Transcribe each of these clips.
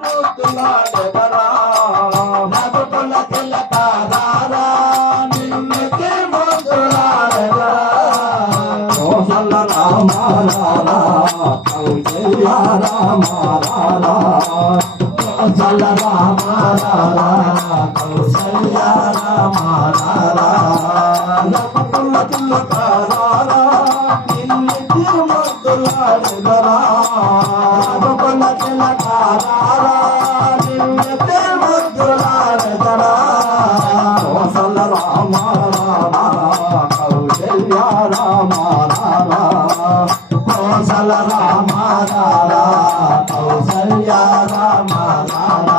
ముద్దులాడెదరా రఘుకుల తిలక రారా నిన్నెత్తి ముద్దులాడెదరా కోసల రామ రారా కౌసల్య రామ రారా కోసల రామ రారా కౌసల్య రామ రారా రఘుకుల తిలక రారా నిన్నెత్తి ముద్దులాడెదరా రఘుకుల తిలక రారా నిన్నెత్తి ముద్దులాడెదరా కోసల రామ రారా కౌసల్య రామ రారా కోసల రామ రారా కౌసల్య రామ రారా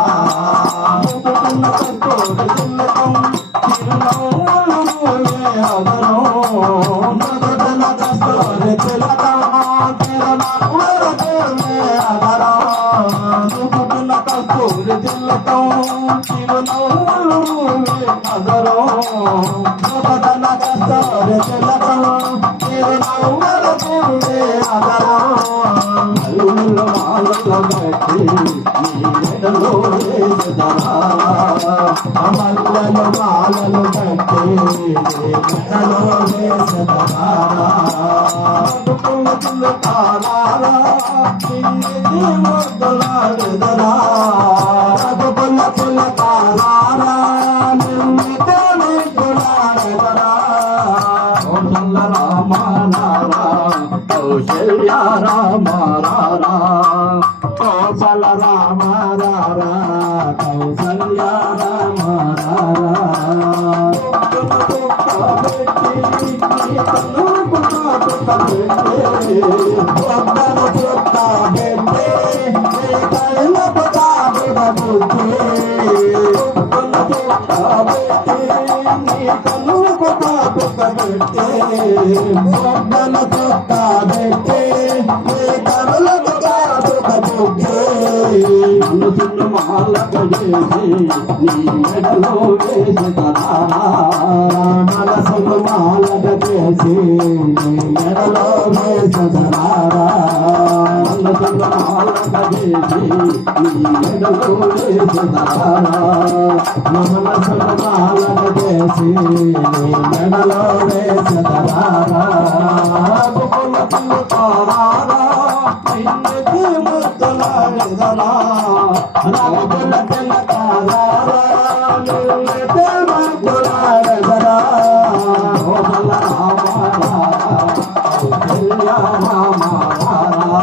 అమల్లను బాలను కట్టి మెడలో వేసదరా తారా ముద్దులాడెదరా రఘుకుల తిలక రారా నిన్నెత్తి ముద్దులాడెదరా కోసల రామ రారా కౌసల్య రామ రారా కోసల రామ రారా కౌసల్య రామ రారా మెడలో వేసదరా మనసును మాలగ చేసి మెడలో వేసదరా మనసును మాలగ చేసి మెడలో వేసదరా మనసును మాలగ చేసి మెడలో వేసదరా రఘుకుల తిలక రారా నిన్నెత్తి ముద్దులాడెదరా రఘుకుల తిలక రారా నిన్నెత్తి ముద్దులాడెదరా కోసల రామ రారా కౌసల్య రామ రారా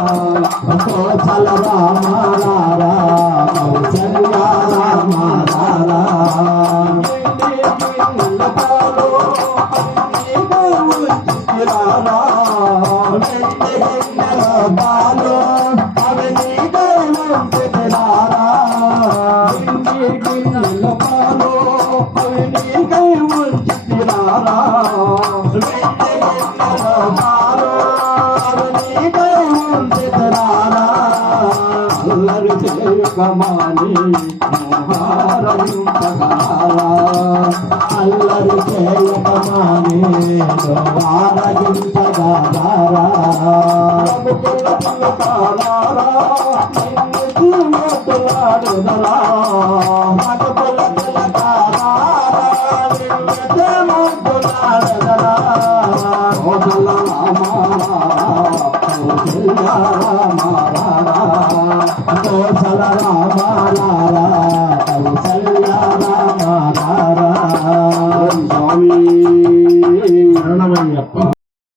కోసల రామ రారా కౌసల్య రామ రారా అల్లరి చేయకమాని అల్లరి చేయకమాని ఆరగించగలరా రఘుకుల తిలక రారా నిన్నెత్తి ముద్దులాడెదరా రఘుకుల తిలక రారా నిన్నెత్తి ముద్దులాడెదరా కోసల రామ రారా కౌసల్య రామ రారా కోసల రామ రారా కౌసల్య రామ రారా స్వామి శరణమయ్యప్ప.